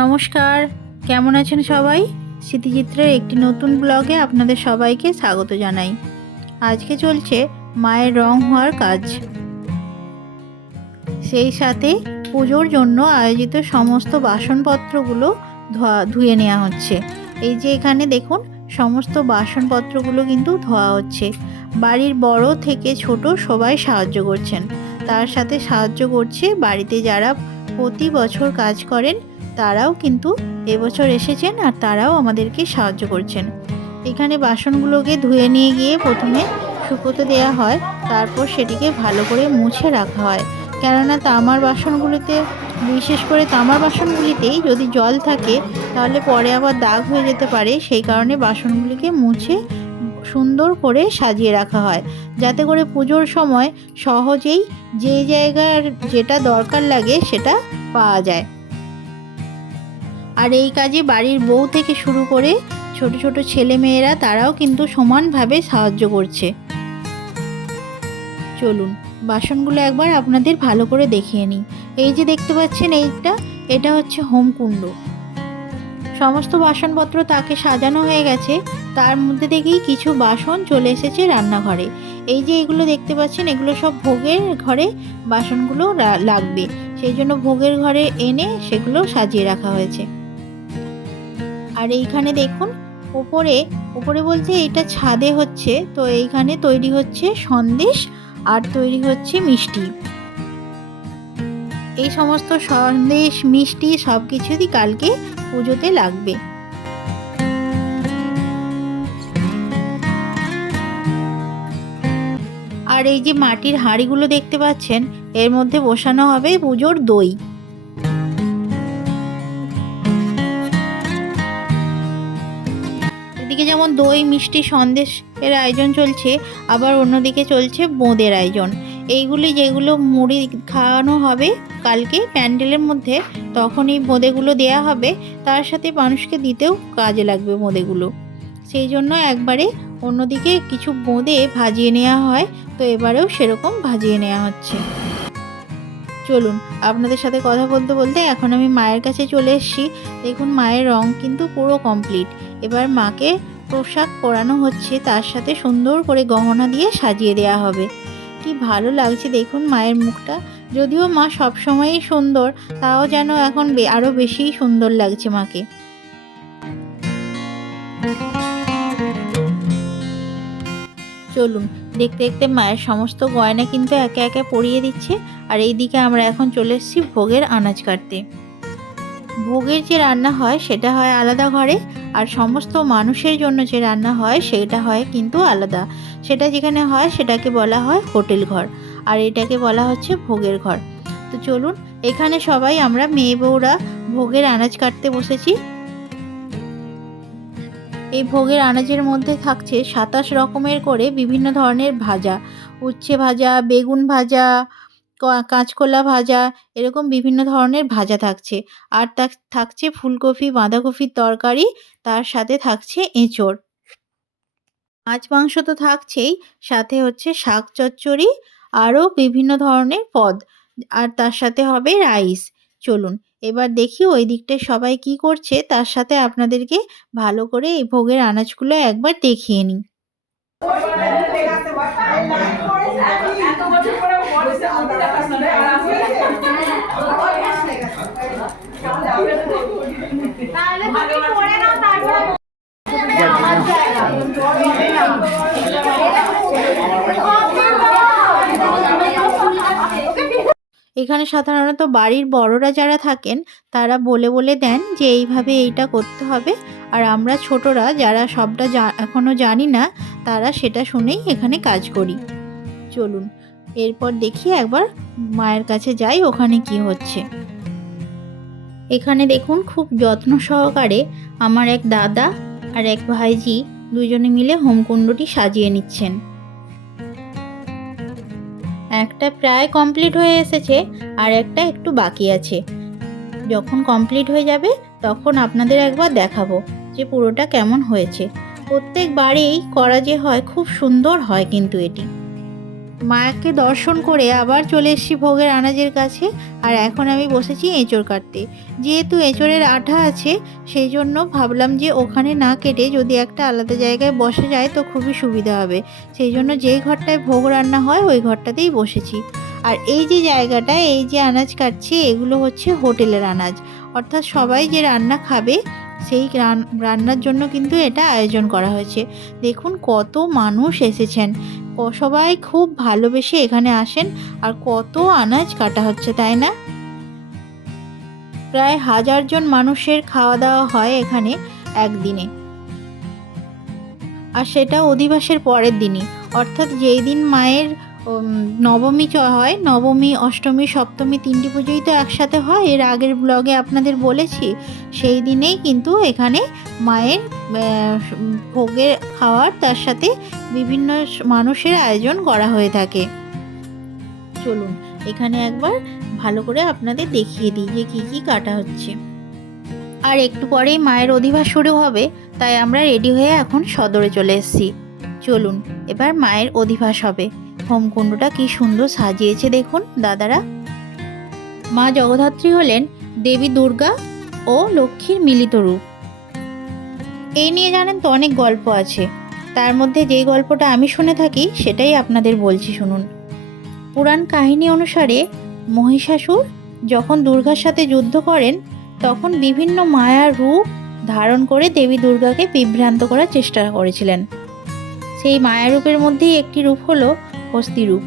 নমস্কার, কেমন আছেন সবাই? স্মৃতিচিত্রের একটি নতুন ব্লগে আপনাদের সবাইকে স্বাগত জানাই। আজকে চলছে মায়ের রং হওয়ার কাজ, সেই সাথে পুজোর জন্য আয়োজিত সমস্ত বাসনপত্রগুলো ধুয়ে নেওয়া হচ্ছে। এই যে এখানে দেখুন, সমস্ত বাসনপত্রগুলো কিন্তু ধোয়া হচ্ছে। বাড়ির বড় থেকে ছোট সবাই সাহায্য করছেন। তার সাথে সাহায্য করছে বাড়িতে যারা প্রতি বছর কাজ করেন, তারাও কিন্তু এবছর এসেছেন আর তারাও আমাদেরকে সাহায্য করছেন। এখানে বাসনগুলোকে ধুয়ে নিয়ে গিয়ে প্রথমে শুকোতে দেওয়া হয়, তারপর সেটিকে ভালো করে মুছে রাখা হয়। কেননা তামার বাসনগুলিতে, বিশেষ করে তামার বাসনগুলিতেই যদি জল থাকে তাহলে পরে আবার দাগ হয়ে যেতে পারে। সেই কারণে বাসনগুলিকে মুছে সুন্দর করে সাজিয়ে রাখা হয়, যাতে করে পুজোর সময় সহজেই যে জায়গার যেটা দরকার লাগে সেটা পাওয়া যায়। আর এই কাজে বাড়ির বউ থেকে শুরু করে ছোট ছোট ছেলে মেয়েরা তারাও কিন্তু সমানভাবে সাহায্য করছে। চলুন বাসনগুলো একবার আপনাদের ভালো করে দেখিয়ে নিই। এই যে দেখতে পাচ্ছেন, এটা হচ্ছে হোমকুণ্ড। সমস্ত বাসনপত্র তাকে সাজানো হয়ে গেছে, তার মধ্যে থেকেই কিছু বাসন চলে এসেছে রান্নাঘরে। এই যে এগুলো দেখতে পাচ্ছেন, এগুলো সব ভোগের ঘরে বাসনগুলো লাগবে, সেই জন্য ভোগের ঘরে এনে সেগুলো সাজিয়ে রাখা হয়েছে। আর এইখানে দেখুন, উপরে বলতে এটা ছাদে হচ্ছে, তো এইখানে তৈরি হচ্ছে সন্দেশ আর তৈরি হচ্ছে মিষ্টি। এই সমস্ত সন্দেশ মিষ্টি সব কিছুই কালকে পুজোতে লাগবে। আর এই যে মাটির হাঁড়িগুলো দেখতে পাচ্ছেন, এর মধ্যে বসানো হবে পুজোর দই। এদিকে যেমন দই মিষ্টি সন্দেশ এর আয়োজন চলছে, আবার অন্যদিকে চলছে বোঁদের আয়োজন। এইগুলি যেগুলো মুড়ি খাওয়ানো হবে কালকে প্যান্ডেলের মধ্যে, তখন এই বোঁদেগুলো দেয়া হবে, তার সাথে মানুষকে দিতেও কাজে লাগবে বোঁদেগুলো। সেই জন্য একবারে অন্যদিকে কিছু বোঁদে ভাজিয়ে নেওয়া হয়, তো এবারেও সেরকম ভাজিয়ে নেওয়া হচ্ছে। চলুন আপনাদের সাথে কথা বলতে বলতে এখন আমি মায়ের কাছে চলে এসেছি। দেখুন মায়ের রং কিন্তু পুরো কমপ্লিট। এবার মাকে পোশাক পরানো হচ্ছে, তার সাথে সুন্দর করে গহনা দিয়ে সাজিয়ে দেওয়া হবে। কি ভালো লাগছে দেখুন মায়ের মুখটা। যদিও মা সবসময়ই সুন্দর, তাও যেন এখন আরও বেশি সুন্দর লাগছে মাকে। চলুন দেখতে দেখতে মায়ের সমস্ত গয়না কিন্তু একে একে পরিয়ে দিচ্ছে। আর এইদিকে আমরা এখন চলে এসেছি ভোগের আনাজ কাটতে। ভোগের যে রান্না হয় সেটা হয় আলাদা ঘরে, আর সমস্ত মানুষের জন্য যে রান্না হয় সেটা হয় কিন্তু আলাদা। সেটা যেখানে হয় সেটাকে বলা হয় হোটেল ঘর, আর এটাকে বলা হচ্ছে ভোগের ঘর। তো চলুন, এখানে সবাই আমরা মেয়ে বউরা ভোগের আনাজ কাটতে বসেছি। এই ভোগের আনাজের মধ্যে থাকছে 27 রকমের করে বিভিন্ন ধরনের ভাজা, উচ্ছে ভাজা, বেগুন ভাজা, কাঁচকলা ভাজা, এরকম বিভিন্ন ধরনের ভাজা থাকছে। আর থাকছে ফুলকপি বাঁধাকপির তরকারি, তার সাথে থাকছে এঁচোড়। মাছ মাংস তো থাকছেই, সাথে হচ্ছে শাক চচ্চড়ি, আরও বিভিন্ন ধরনের পদ, আর তার সাথে হবে রাইস। চলুন এবার দেখি ওই দিকটায় সবাই কি করছে, তার সাথে আপনাদেরকে ভালো করে এই ভোগের আনাজগুলো একবার দেখিয়ে নিই। এখানে সাধারণত বাড়ির বড়রা যারা থাকেন তারা বলে বলে দেন যে এইভাবে এইটা করতে হবে, আর আমরা ছোটরা যারা সবটা এখনও জানি না, তারা সেটা শুনেই এখানে কাজ করি। চলুন এরপর দেখি একবার মায়ের কাছে যাই, ওখানে কি হচ্ছে। এখানে দেখুন খুব যত্ন সহকারে আমার এক দাদা আর এক ভাইজি দুজনে মিলে হোমকুণ্ডটি সাজিয়ে নিচ্ছেন। একটা প্রায় কমপ্লিট হয়ে এসেছে, আর একটা একটু বাকি আছে। যখন কমপ্লিট হয়ে যাবে তখন আপনাদের একবার দেখাবো যে পুরোটা কেমন হয়েছে। প্রত্যেকবারেই করা যে হয় খুব সুন্দর হয় কিন্তু এটি। মাকে দর্শন করে আবার চলে এসেছি ভোগের আনাজের কাছে। আর এখন আমি বসেছি এঁচোড় কাটতে। যেহেতু এঁচোড়ের আঠা আছে, সেই জন্য ভাবলাম যে ওখানে না কেটে যদি একটা আলাদা জায়গায় বসে যায় তো খুবই সুবিধা হবে। সেই জন্য যেই ঘরটায় ভোগ রান্না হয় ওই ঘরটাতেই বসেছি। আর এই যে জায়গাটা, এই যে আনাজ কাটছি, এগুলো হচ্ছে হোটেলের আনাজ। অর্থাৎ সবাই যে রান্না খাবে সেই রান্নার জন্য কিন্তু এটা আয়োজন করা হয়েছে। দেখুন কত মানুষ এসেছেন, সবাই খুব ভালোবেসে এখানে আসেন। আর কত আনাজ কাটা হচ্ছে, তাই না? প্রায় 1000 জন মানুষের খাওয়া দাওয়া হয় এখানে একদিনে। আর সেটা অধিবাসের পরের দিনই, অর্থাৎ যেই দিন মায়ের নবমী হয়, নবমী, অষ্টমী, সপ্তমী 3টি পুজোই তো একসাথে হয়। এর আগের ব্লগে আপনাদের বলেছি। সেই দিনেই কিন্তু এখানে মায়ের ভোগের খাওয়ার, তার সাথে বিভিন্ন মানুষের আয়োজন করা হয়ে থাকে। চলুন এখানে একবার ভালো করে আপনাদের দেখিয়ে দিই যে কী কী কাটা হচ্ছে। আর একটু পরেই মায়ের অধিবাস শুরু হবে, তাই আমরা রেডি হয়ে এখন সদরে চলে এসেছি। চলুন এবার মায়ের অধিবাস হবে। হোমকুণ্ডটা কি সুন্দর সাজিয়েছে দেখুন দাদারা। মা জগদ্ধাত্রী হলেন দেবী দুর্গা ও লক্ষ্মীর মিলিত রূপ। এই নিয়ে জানেন তো অনেক গল্প আছে। তার মধ্যে যেই গল্পটা আমি শুনে থাকি সেটাই আপনাদের বলছি, শুনুন। পুরাণ কাহিনী অনুসারে মহিষাসুর যখন দুর্গার সাথে যুদ্ধ করেন, তখন বিভিন্ন মায়ার রূপ ধারণ করে দেবী দুর্গাকে বিভ্রান্ত করার চেষ্টা করেছিলেন। সেই মায়ারূপের মধ্যেই একটি রূপ হলো হস্তি রূপ,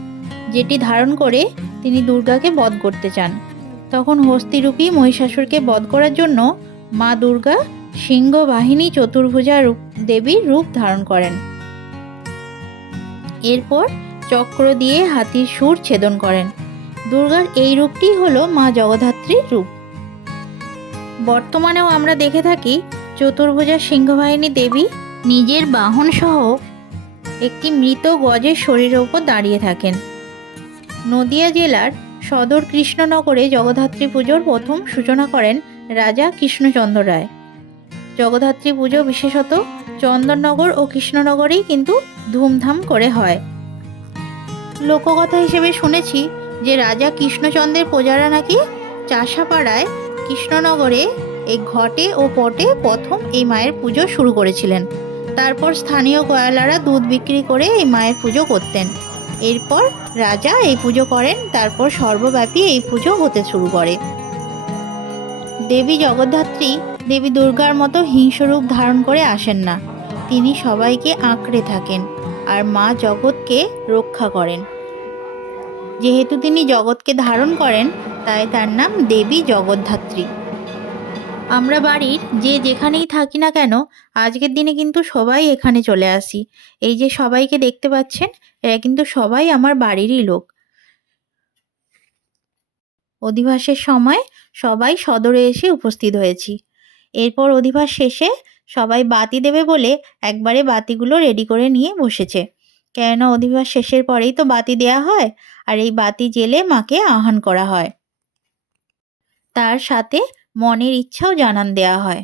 যেটি ধারণ করে তিনি দুর্গাকে বধ করতে চান। তখন হস্তিরূপী মহিষাসুরকে বধ করার জন্য মা দুর্গা সিংহ বাহিনী চতুর্ভুজা দেবীর রূপ ধারণ করেন। এরপর চক্র দিয়ে হাতির সুর ছেদন করেন। দুর্গার এই রূপটি হলো মা জগদ্ধাত্রীর রূপ। বর্তমানেও আমরা দেখে থাকি চতুর্ভুজা সিংহবাহিনী দেবী নিজের বাহন সহ একটি মৃত গজের শরীরের উপর দাঁড়িয়ে থাকেন। নদিয়া জেলার সদর কৃষ্ণনগরে জগদ্ধাত্রী পুজোর প্রথম সূচনা করেন রাজা কৃষ্ণচন্দ্র রায়। জগদ্ধাত্রী পুজো বিশেষত চন্দননগর ও কৃষ্ণনগরেই কিন্তু ধুমধাম করে হয়। লোককথা হিসেবে শুনেছি যে রাজা কৃষ্ণচন্দ্রের প্রজারা নাকি চাষাপাড়ায় কৃষ্ণনগরে এই ঘটে ও পটে প্রথম এই মায়ের পুজো শুরু করেছিলেন। তারপর স্থানীয় গয়ালারা দুধ বিক্রি করে এই মায়ের পুজো করতেন। এরপর রাজা এই পুজো করেন, তারপর সর্বব্যাপী এই পুজো হতে শুরু করে। দেবী জগদ্ধাত্রী দেবী দুর্গার মতো হিংস্ররূপ ধারণ করে আসেন না। তিনি সবাইকে আঁকড়ে থাকেন আর মা জগৎকে রক্ষা করেন। যেহেতু তিনি জগৎকে ধারণ করেন, তাই তার নাম দেবী জগদ্ধাত্রী। আমরা বাড়ির যে যেখানেই থাকি না কেন, আজকের দিনে কিন্তু সবাই এখানে চলে আসি। এই যে সবাইকে দেখতে পাচ্ছেন, এরা কিন্তু সবাই আমার বাড়িরই লোক। অধিবাসের সময় সবাই সদরে এসে উপস্থিত হয়েছি। এরপর অধিবাস শেষে সবাই বাতি দেবে বলে একবারে বাতিগুলো রেডি করে নিয়ে বসেছে। কেননা অধিবাস শেষের পরেই তো বাতি দেয়া হয়, আর এই বাতি জেলে মাকে আহ্বান করা হয়। তার সাথে মনের ইচ্ছাও জানান দেয়া হয়।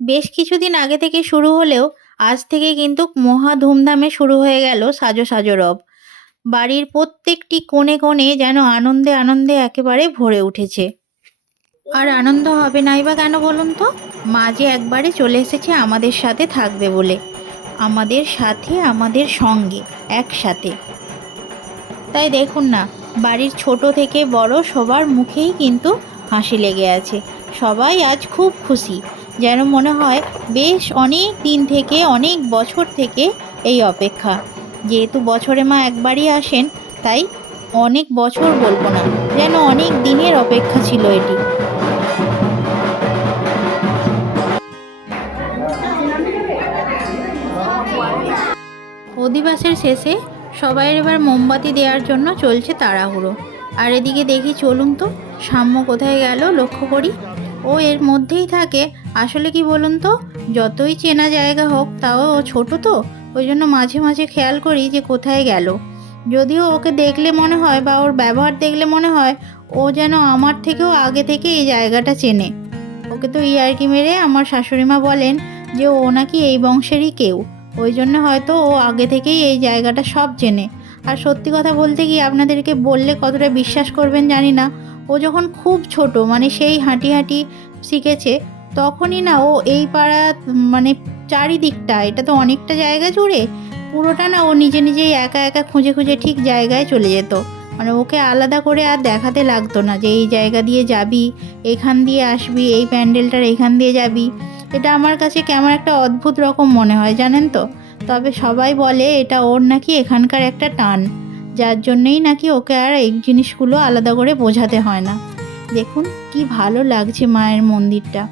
বেশ কিছুদিন আগে থেকে শুরু হলেও আজ থেকে কিন্তু মহা ধুমধামে শুরু হয়ে গেল সাজো সাজো রব। বাড়ির প্রত্যেকটি কোণে কোণে যেন আনন্দে আনন্দে একেবারে ভরে উঠেছে। আর আনন্দ হবে নাই বা কেন বলুন তো? মা যে একবারে চলে এসেছে আমাদের সাথে থাকবে বলে, আমাদের সাথে, আমাদের সঙ্গে একসাথে। তাই দেখুন না, বাড়ির ছোট থেকে বড় সবার মুখেই কিন্তু হাসি লেগে আছে। সবাই আজ খুব খুশি, যেন মনে হয় বেশ অনেক দিন থেকে, অনেক বছর থেকে এই অপেক্ষা। যেহেতু বছরে মা একবারই আসেন, তাই অনেক বছর বলবো না, যেন অনেক দিনের অপেক্ষা ছিল এটি। অধিবাসের শেষে সবাই এবার মোমবাতি দেওয়ার জন্য চলছে তাড়াহুড়ো। আর এদিকে দেখি, চলুন তো সাম্য কোথায় গেল লক্ষ্য করি। ও এর মধ্যেই থাকে। আসলে কি বলুন তো, যতই চেনা জায়গা হোক তাও ও ছোটো তো, ওই জন্য মাঝে মাঝে খেয়াল করি যে কোথায় গেল। যদিও ওকে দেখলে মনে হয়, বা ওর ব্যবহার দেখলে মনে হয় ও যেন আমার থেকেও আগে থেকে এই জায়গাটা চেনে। ওকে তো ইয়ার্কি মেরে আমার শাশুড়িমা বলেন যে ও নাকি এই বংশেরই কেউ, ওই জন্য হয়তো ও আগে থেকেই এই জায়গাটা সব চেনে। আর সত্যি কথা বলতে কি, আপনাদেরকে বললে কতটা বিশ্বাস করবেন জানি না, ও যখন খুব ছোট মানে সেই হাঁটি হাঁটি শিখেছে, তখনই না ও এই পাড়া মানে চারিদিকটা, এটা তো অনেকটা জায়গা জুড়ে, পুরোটা না ও নিজে নিজেই একা একা খুঁজে খুঁজে ঠিক জায়গায় চলে যেত। মানে ওকে আলাদা করে আর দেখাতে লাগতো না যে এই জায়গা দিয়ে যাবি, এখান দিয়ে আসবি, এই প্যান্ডেলটার এখান দিয়ে যাবি। এটা আমার কাছে কেমন একটা অদ্ভুত রকম মনে হয় জানেন তো। তবে সবাই বলে এটা ওর নাকি এখানকার একটা টান, যার জন্যেই নাকি ওকে আর এই জিনিসগুলো আলাদা করে বোঝাতে হয় না। দেখুন কি ভালো লাগছে মায়ের মন্দিরটা,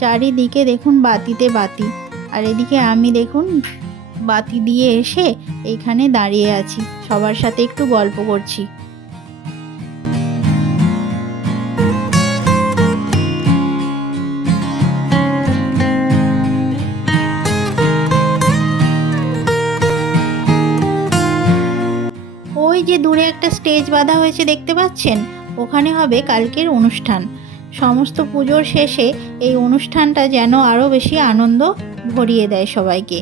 চারিদিকে দেখুন বাতিতে বাতি, আর এদিকে আমি দেখুন বাতি দিয়ে এসে এইখানে দাঁড়িয়ে আছি, সবার সাথে একটু গল্প করছি। ওই যে দূরে একটা স্টেজ বাঁধা হয়েছে দেখতে পাচ্ছেন, ওখানে হবে কালকের অনুষ্ঠান। সমস্ত পুজোর শেষে এই অনুষ্ঠানটা যেন আরও বেশি আনন্দ ভরিয়ে দেয় সবাইকে।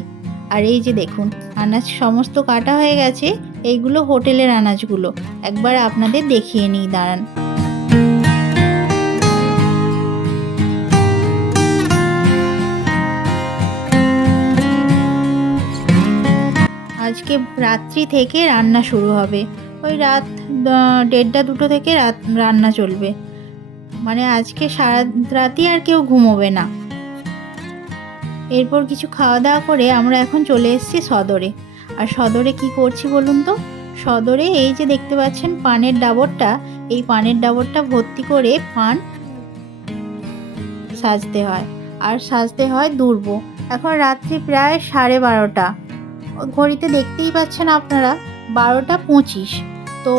আর এই যে দেখুন আনাজ সমস্ত কাটা হয়ে গেছে, এইগুলো হোটেলের আনাজগুলো, একবার আপনাদের দেখিয়ে নিই, দাঁড়ান। আজকে রাত্রি থেকে রান্না শুরু হবে, ওই রাত 1:30-2 থেকে রান্না চলবে। মানে আজকে সারা রাতই আর কেউ ঘুমোবে না। এরপর কিছু খাওয়া দাওয়া করে আমরা এখন চলে এসেছি সদরে। আর সদরে কি করছি বলুন তো? সদরে এই যে দেখতে পাচ্ছেন পানের ডাবরটা, এই পানের ডাবরটা ভর্তি করে পান সাজতে হয়, আর সাজতে হয় দুর্ব। এখন রাত্রি প্রায় 12:30, ঘড়িতে দেখতেই পাচ্ছেন আপনারা 12:25। তো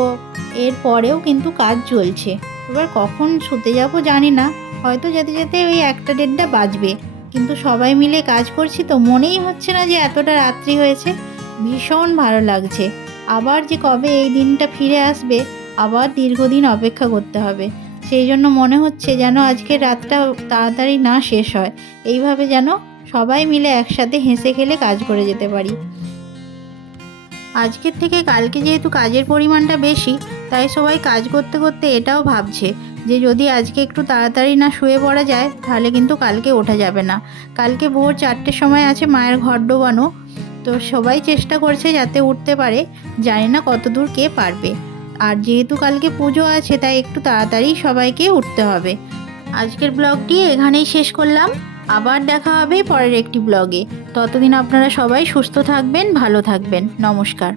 এর পরেও কিন্তু কাজ চলছে। এবার কখন শুতে যাব জানি না, হয়তো যেতে যেতে ওই 1-1:30 বাজবে। কিন্তু সবাই মিলে কাজ করছি তো মনেই হচ্ছে না যে এতটা রাত্রি হয়েছে। ভীষণ ভালো লাগছে। আবার যে কবে এই দিনটা ফিরে আসবে, আবার দীর্ঘদিন অপেক্ষা করতে হবে। সেই জন্য মনে হচ্ছে যেন আজকের রাতটা তাড়াতাড়ি না শেষ হয়, এইভাবে যেন সবাই মিলে একসাথে হেসে খেলে কাজ করে যেতে পারি। আজকের থেকে কালকে যেহেতু কাজের পরিমাণটা বেশি, তাই সবাই কাজ করতে করতে এটাও ভাবছে যে যদি আজকে একটু তাড়াতাড়ি না শুয়ে পড়া যায়, তাহলে কিন্তু কালকে ওঠা যাবে না। কালকে ভোর 4টের সময় আছে মায়ের ঘর ডোবানো, তো সবাই চেষ্টা করছে যাতে উঠতে পারে, জানি না কতদূর কে পারবে। আর যেহেতু কালকে পুজো আছে, তাই একটু তাড়াতাড়ি সবাইকে উঠতে হবে। আজকের ব্লগটি এখানেই শেষ করলাম, আবার দেখা হবে পরের একটি ব্লগে। ততদিন আপনারা সবাই সুস্থ থাকবেন, ভালো থাকবেন। নমস্কার।